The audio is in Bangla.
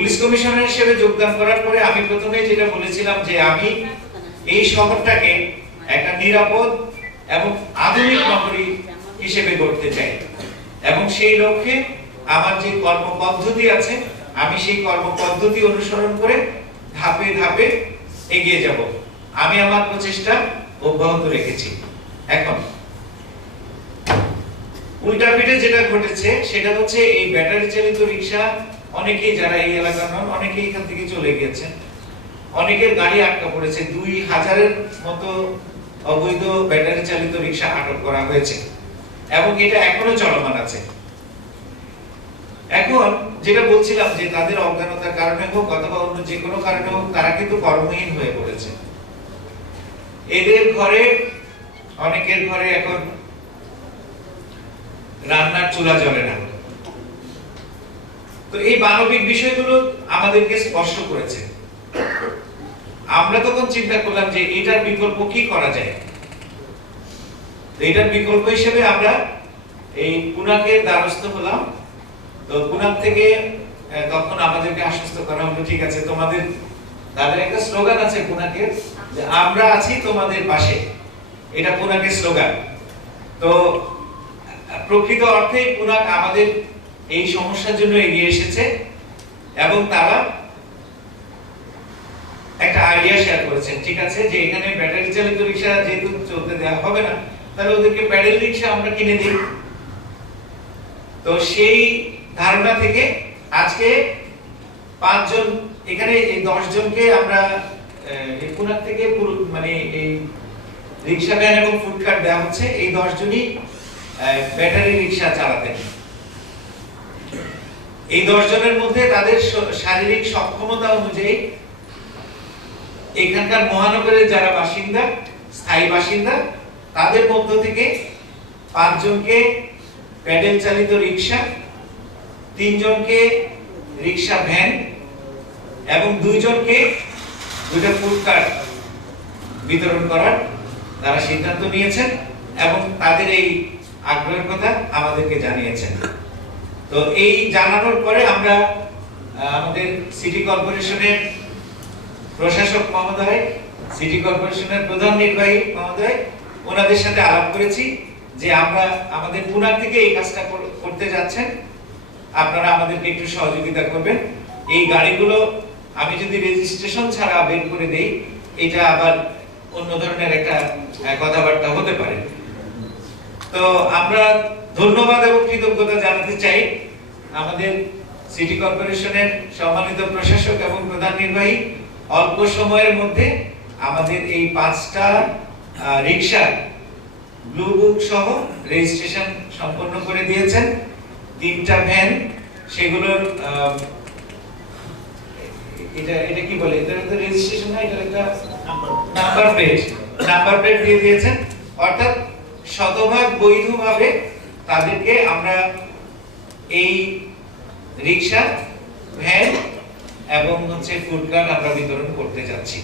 পুলিশ কমিশনার হিসেবে যোগদান করার পরে আমি প্রথমে যেটা বলেছিলাম যে আমি এই শহরটাকে একটা নিরাপদ এবং আধুনিক নগরী হিসেবে গড়তে চাই। এবং সেই লক্ষ্যে আমার যে কর্মপদ্ধতি আছে, আমি সেই কর্মপদ্ধতি অনুসরণ করে ধাপে ধাপে এগিয়ে যাব। আমি আমার প্রচেষ্টা অব্যাহত রেখেছি। এখন উল্টা পিঠে যেটা ঘটেছে, সেটা হচ্ছে এই ব্যাটারি চালিত রিক্সা অনেকেই যারা এই এলাকার নন, অনেকেই এখান থেকে চলে গিয়েছেন। অনেকের গাড়ি আটকা পড়েছে। দুই হাজারের মতো অবৈধ ব্যাটারি চালিত রিক্সা আটক করা হয়েছে। এবং এটা এখনও চলমান আছে। এখন যেটা বলছিলাম যে তাদের অজ্ঞানতার কারণে হোক অথবা অন্য যে কোনো কারণে হোক, তারা কিন্তু কর্মহীন হয়ে পড়েছে। এদের ঘরে, অনেকের ঘরে এখন রান্নার চুলা জ্বলে না। তো এই মানবিক বিষয়গুলো আমাদেরকে স্পর্শ করেছে। আমরা তখন চিন্তা করলাম যে এটার বিকল্প কি করা যায়? এটার বিকল্প হিসেবে আমরা এই পুনাকে দ্বারস্থ হলাম। তো পুনাক থেকে তখন আমাদেরকে আশ্বস্ত করা হলো, ঠিক আছে, তোমাদের, তাদের একটা স্লোগান আছে পুনাকে, যে আমরা আছি তোমাদের পাশে। এটা পুনাকের স্লোগান। তো প্রকৃত অর্থে পুনাক আমাদের এই সমস্যার জন্য এগিয়ে এসেছে এবং তারা একটা আইডিয়া শেয়ার করেছেন ঠিক আছে? যে এখানে ব্যাটারি চালিত রিক্সা যেহেতু চলতে দেওয়া হবে না তাহলে ওদেরকে প্যাডেল রিক্সা আমরা কিনে দিই। তো সেই ধারণা থেকে আজকে পাঁচজন এখানে এই জনকে আমরা পুনাক থেকে মানে এই রিক্সা ভ্যান এবং ফুড কার্ট দেওয়া হচ্ছে। এই দশ জনই আহ, ব্যাটারি রিক্সা চালাতেন। এই দশ জনের মধ্যে তাদের শারীরিক সক্ষমতা অনুযায়ী এখানকার মহানগরের যারা বাসিন্দা, স্থায়ী বাসিন্দা, তাদের মধ্য থেকে পাঁচজনকে প্যাডেল চালিত রিক্সা তিনজনকে রিক্সা ভ্যান এবং দুইজনকে দুইটা ফুড কার্ট বিতরণ করার তারা সিদ্ধান্ত নিয়েছেন এবং তাদের এই আগ্রহের কথা আমাদেরকে জানিয়েছেন। তো এই জানানোর পরে আমরা আমাদের সিটি কর্পোরেশনের প্রশাসক মহোদয় সিটি কর্পোরেশনের প্রধান নির্বাহী মহোদয়, ওনাদের সাথে আলাপ করেছি যে আমরা আমাদের পুনার থেকে এই কাজটা করতে যাচ্ছেন। আপনারা আমাদেরকে একটু সহযোগিতা করবেন। এই গাড়িগুলো আমি যদি রেজিস্ট্রেশন ছাড়া বের করে দেই, এটা আবার অন্য ধরনের একটা কথাবার্তা হতে পারে। তো আমরা ধন্যবাদ এবং কৃতজ্ঞতা জানাতে চাই আমাদের সিটি কর্পোরেশনের সম্মানিত প্রশাসক এবং প্রধান নির্বাহী। অল্প সময়ের মধ্যে আমাদের এই পাঁচটা রিক্সা ব্লু বুক সহ রেজিস্ট্রেশন সম্পন্ন করে দিয়েছেন। তিনটা ভ্যান সেগুলোর এটা এটা কি বলে? এটা তো রেজিস্ট্রেশন না এটা একটা নাম্বার প্লেট নাম্বার প্লেট দিয়ে দিয়েছেন। অর্থাৎ শতভাগ বৈধভাবে তাদেরকে আমরা এই রিক্সা, ভ্যান এবং হচ্ছে ফুড কার্ড আমরা বিতরণ করতে যাচ্ছি।